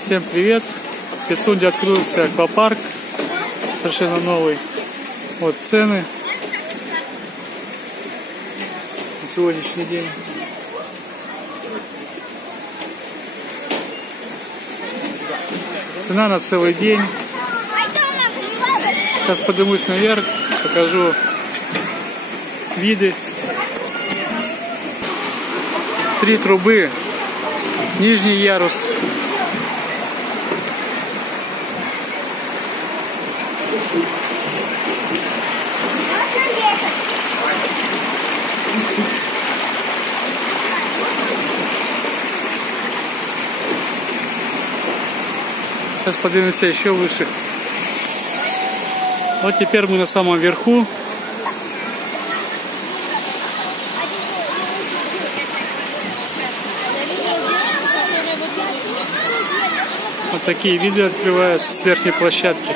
Всем привет! В Пицунде открылся аквапарк, совершенно новый. Вот цены на сегодняшний день. Цена на целый день. Сейчас поднимусь наверх, покажу виды. 3 трубы, нижний ярус. Сейчас поднимемся еще выше. Вот теперь мы на самом верху. Вот такие виды открываются с верхней площадки.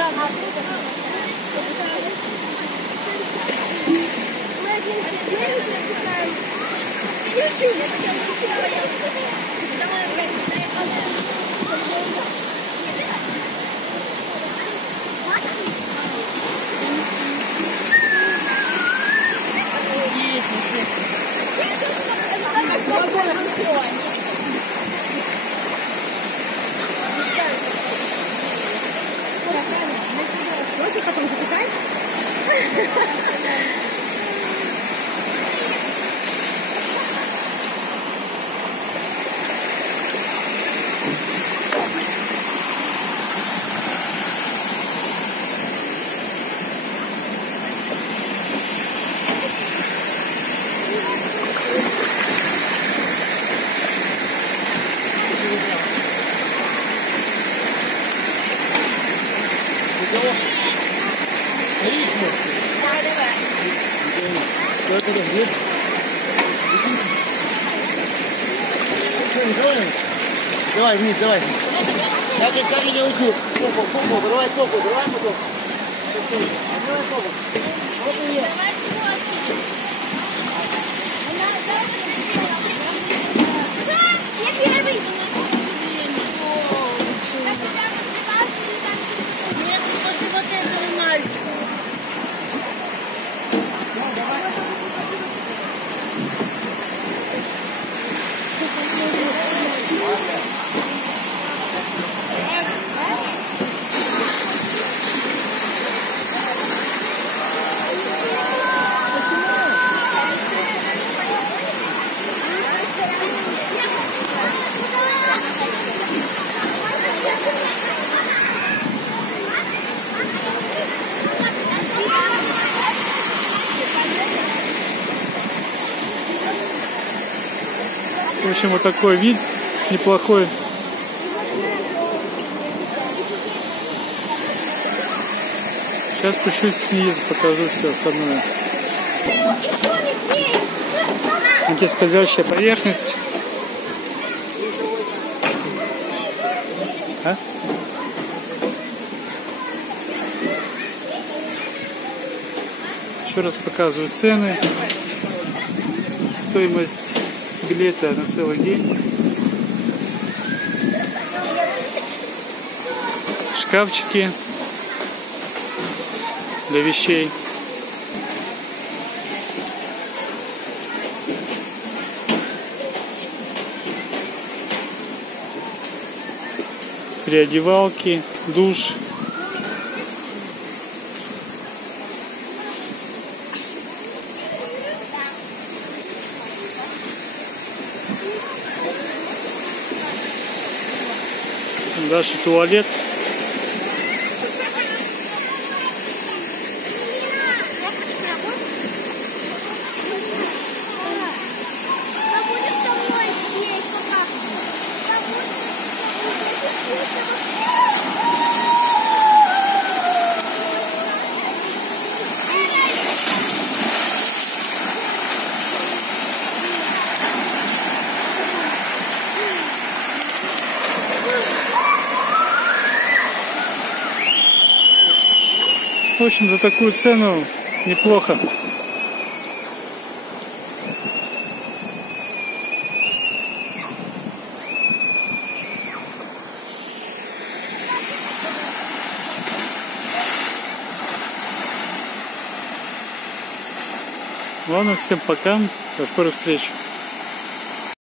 Можешь потом запекать? Давай вниз, давай. Я тебе скажу, не учу. Попу, давай попу, давай потом. Давай попу. Вот и есть. Я первый. Нет, вот этого мальчика. В общем, вот такой вид неплохой. Сейчас спущусь вниз, покажу все остальное. Антискользящая поверхность. Еще раз показываю цены. Стоимость билета на целый день. Шкафчики для вещей. Переодевалки, душ. Дальше туалет. В общем, за такую цену неплохо. Ладно, всем пока. До скорых встреч.